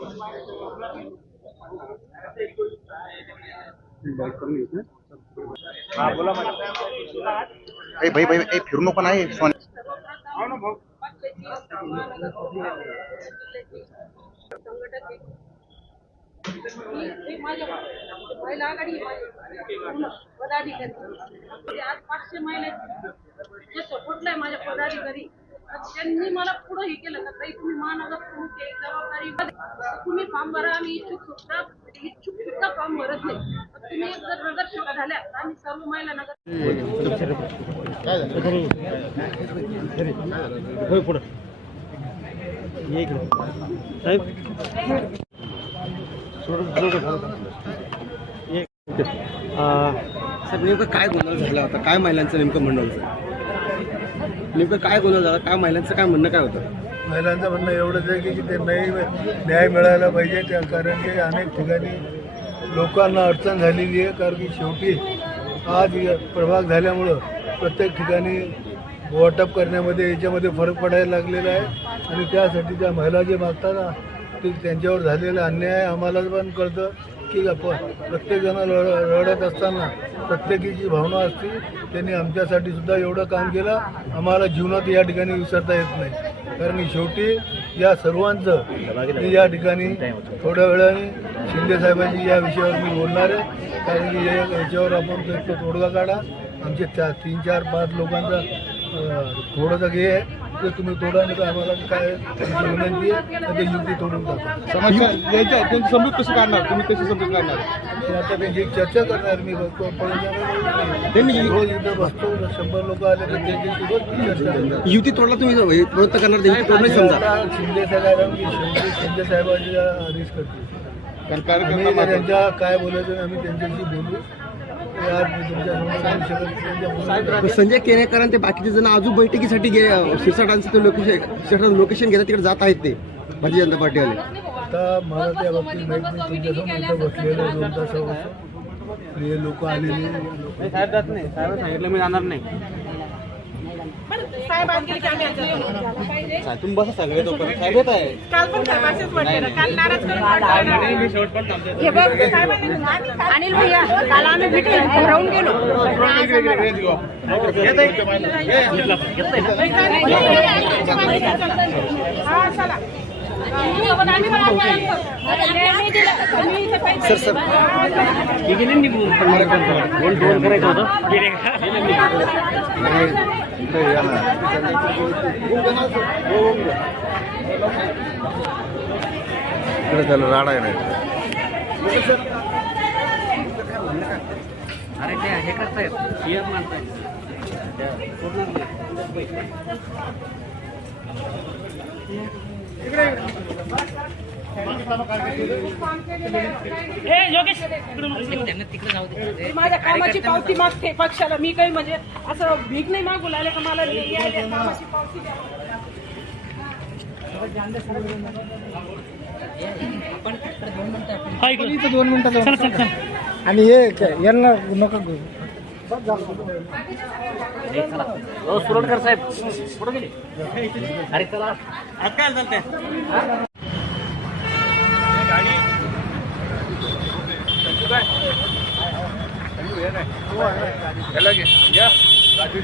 हाँ बोला भाई भाई भाई फिरू नको नाही सोन महिला आघाडी पदाधिकारी आज 500 महिला सपोर्टला माझ्या पदाधिकारी त्यांनी मला पुढे हे केलं का ताई तुम्ही महानगर प्रमुख एक जबाबदारी तुम्ही फॉर्म भरा आम्ही इच्छुक सुद्धा फॉर्म भरत नाही तुम्ही जर नगरसेवक झाल्या आम्ही सर्व महिला नगर साहेब नेमकं काय गोंधळ झाला होता काय महिलांचं नेमकं म्हणणं होतं नेमकं काय गोंधळ झाला काय महिलांचं काय म्हणणं काय होतं महिलांचं म्हणणं एवढंच आहे की ते न्याय मिळायला पाहिजे त्या कारण की अनेक ठिकाणी लोकांना अडचण झालेली आहे कारण की शेवटी आज प्रभाग झाल्यामुळं प्रत्येक ठिकाणी वाटप करण्यामध्ये याच्यामध्ये फरक पडायला लागलेला आहे आणि त्यासाठी त्या महिला जे मागतात ना ते त्यांच्यावर झालेला अन्याय आम्हाला पण कळतं की प्रत्येकजण रडत असताना प्रत्येकीची भावना असते त्यांनी आमच्यासाठी सुद्धा एवढं काम केलं आम्हाला जीवनात या ठिकाणी विसरता येत नाही कारण शेवटी या सर्वांचं या ठिकाणी थोड्या वेळाने शिंदे साहेबांची या विषयावर मी बोलणार आहे कारण की याच्यावर आपण तोडगा काढा आमचे 3, 4, 5 लोकांचा थोडंसं हे आहे ते तुम्ही तोडा नाही तर आम्हाला काय विनंती आहे ते युक्ती तोडून टाका समजूत कशी काढणार तुम्ही कशी समजूत काढणार आता त्यांची चर्चा करणार मी त्यांनी रोज इथं बसतो 100 लोक आले तर त्यांच्याशी रोज चर्चा करणार युती तोडला तुम्ही प्रयत्न करणार युती तोडणं समजा शिंदे साहेबांनी शेवटी शिंदे साहेबांच्या आदेश करते आम्ही त्यांच्या काय बोलायचं आम्ही त्यांच्याशी बोलू संजय केनेकर आणि ते बाकीचे जण अजून बैठकीसाठी शिरसाटांचं ते लोकेशन घेतात तिकडे जात आहेत ते भारतीय जनता पार्टीवाले आता मला त्या बाबतीत माहिती नाही तुमच्यासमोर बसलेलं 2 तासापासून हे लोक आलेले साहेब जात नाही साहेब सांगितलं मी जाणार नाही साहेब आज गेले की आम्ही आज तुम्ही बसा सगळे तोपर्यंत साहेब येत आहे काल पण साहेब असेच म्हटले काल नाराज करून मी शेवट पण थांबते हे बघ अनिल भैया काल आम्ही भेटून राहून गेलो हा चला सर सर करायचं होतं राडा आहे अरे ते हे करतायत शेअर मारतायत माझ्या कामाची पावती मागते पक्षाला मी काही म्हणजे असं भीक नाही मागू लागले का मला कामाची पावती इथं 2 मिनिटं आणि हे यांना नका सुरटकर साहेब कुठे गेले अरे चला आज काय चालतंय राजू